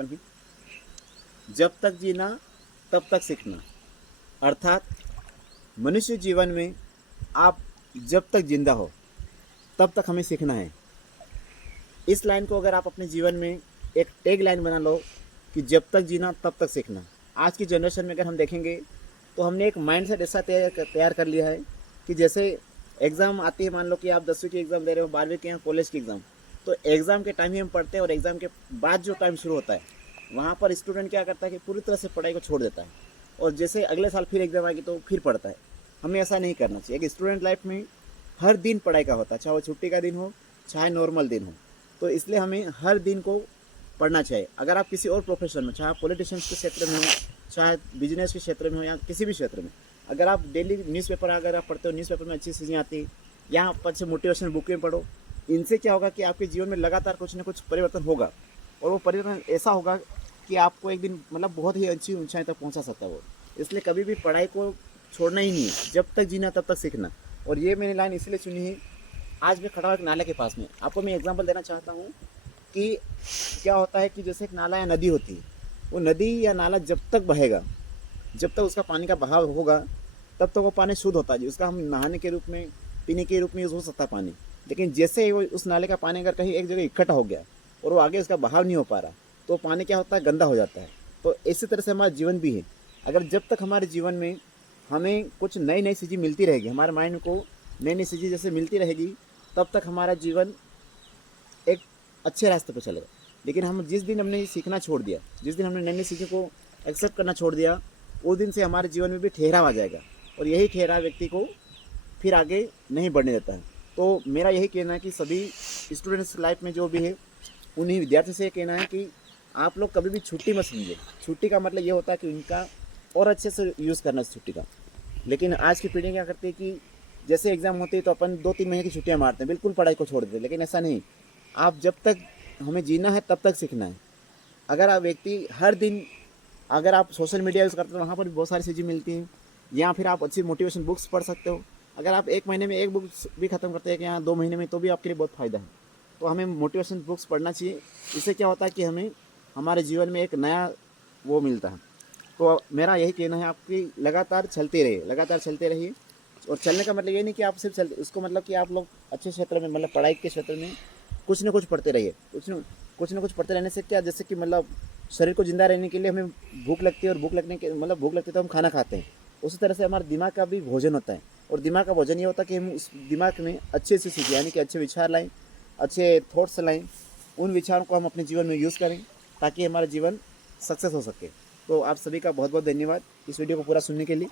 जब तक जीना तब तक सीखना। अर्थात मनुष्य जीवन में आप जब तक जिंदा हो तब तक हमें सीखना है। इस लाइन को अगर आप अपने जीवन में एक टैग लाइन बना लो कि जब तक जीना तब तक सीखना। आज की जनरेशन में अगर हम देखेंगे तो हमने एक माइंड सेट ऐसा तैयार कर लिया है कि जैसे एग्ज़ाम आती है, मान लो कि आप 10वीं की एग्ज़ाम दे रहे हो, 12वीं के या कॉलेज की एग्ज़ाम, तो एग्ज़ाम के टाइम ही हम पढ़ते हैं और एग्ज़ाम के बाद जो टाइम शुरू होता है वहाँ पर स्टूडेंट क्या करता है कि पूरी तरह से पढ़ाई को छोड़ देता है और जैसे अगले साल फिर एग्ज़ाम आएगी तो फिर पढ़ता है। हमें ऐसा नहीं करना चाहिए। एक स्टूडेंट लाइफ में हर दिन पढ़ाई का होता है, चाहे वो छुट्टी का दिन हो चाहे नॉर्मल दिन हो। तो इसलिए हमें हर दिन को पढ़ना चाहिए। अगर आप किसी और प्रोफेशन में, चाहे आप पॉलिटिशियंस के क्षेत्र में हो, चाहे बिजनेस के क्षेत्र में हो या किसी भी क्षेत्र में, अगर आप डेली न्यूज़पेपर अगर आप पढ़ते हो, न्यूज़पेपर में अच्छी चीज़ें आती हैं या आप अच्छे मोटिवेशनल बुकें पढ़ो, इनसे क्या होगा कि आपके जीवन में लगातार कुछ ना कुछ परिवर्तन होगा और वो परिवर्तन ऐसा होगा कि आपको एक दिन मतलब बहुत ही अच्छी ऊंचाई तक पहुंचा सकता है वो। इसलिए कभी भी पढ़ाई को छोड़ना ही नहीं है। जब तक जीना तब तक सीखना। और ये मैंने लाइन इसलिए चुनी है, आज मैं खड़ा हूँ एक नाले के पास में। आपको मैं एग्जांपल देना चाहता हूँ कि क्या होता है कि जैसे एक नाला या नदी होती है, वो नदी या नाला जब तक बहेगा, जब तक उसका पानी का बहाव होगा तब तक वो पानी शुद्ध होता है। उसका हम नहाने के रूप में, पीने के रूप में यूज़ हो सकता है पानी। लेकिन जैसे ही वो उस नाले का पानी अगर कहीं एक जगह इकट्ठा हो गया और वो आगे उसका बहाव नहीं हो पा रहा तो पानी क्या होता है, गंदा हो जाता है। तो इसी तरह से हमारा जीवन भी है। अगर जब तक हमारे जीवन में हमें कुछ नई नई चीज़ें मिलती रहेगी, हमारे माइंड को नई नई चीज़ें जैसे मिलती रहेगी, तब तक हमारा जीवन एक अच्छे रास्ते पर चलेगा। लेकिन हम जिस दिन हमने सीखना छोड़ दिया, जिस दिन हमने नई नई चीज़ों को एक्सेप्ट करना छोड़ दिया, उस दिन से हमारे जीवन में भी ठहराव आ जाएगा और यही ठहराव व्यक्ति को फिर आगे नहीं बढ़ने देता है। तो मेरा यही कहना है कि सभी स्टूडेंट्स लाइफ में जो भी है, उन्हीं विद्यार्थी से ये कहना है कि आप लोग कभी भी छुट्टी मत समझिए। छुट्टी का मतलब ये होता है कि उनका और अच्छे से यूज़ करना है छुट्टी का। लेकिन आज की पीढ़ी क्या करती है कि जैसे एग्ज़ाम होती है तो अपन 2-3 महीने की छुट्टियां मारते हैं, बिल्कुल पढ़ाई को छोड़ देते हैं। लेकिन ऐसा नहीं। आप जब तक हमें जीना है तब तक सीखना है। अगर आप व्यक्ति हर दिन, अगर आप सोशल मीडिया यूज़ करते हो वहाँ पर भी बहुत सारी चीज़ें मिलती हैं, या फिर आप अच्छी मोटिवेशन बुक्स पढ़ सकते हो। अगर आप 1 महीने में 1 बुक भी ख़त्म करते हैं कि यहाँ 2 महीने में, तो भी आपके लिए बहुत फ़ायदा है। तो हमें मोटिवेशन बुक्स पढ़ना चाहिए। इससे क्या होता है कि हमें हमारे जीवन में एक नया वो मिलता है। तो मेरा यही कहना है आपकी लगातार चलते रहिए, लगातार चलते रहिए। और चलने का मतलब ये नहीं कि आप सिर्फ चलते, उसको मतलब कि आप लोग अच्छे क्षेत्र में, मतलब पढ़ाई के क्षेत्र में कुछ ना कुछ पढ़ते रहिए। कुछ ना कुछ पढ़ते रहने से क्या, जैसे कि मतलब शरीर को जिंदा रहने के लिए हमें भूख लगती है और भूख लगने के मतलब भूख लगती है तो हम खाना खाते हैं। उसी तरह से हमारे दिमाग का भी भोजन होता है और दिमाग का भोजन ये होता है कि हम उस दिमाग में अच्छे से सीखें, यानी कि अच्छे विचार लाएँ, अच्छे थॉट्स लाएँ। उन विचारों को हम अपने जीवन में यूज़ करें ताकि हमारा जीवन सक्सेस हो सके। तो आप सभी का बहुत बहुत धन्यवाद इस वीडियो को पूरा सुनने के लिए।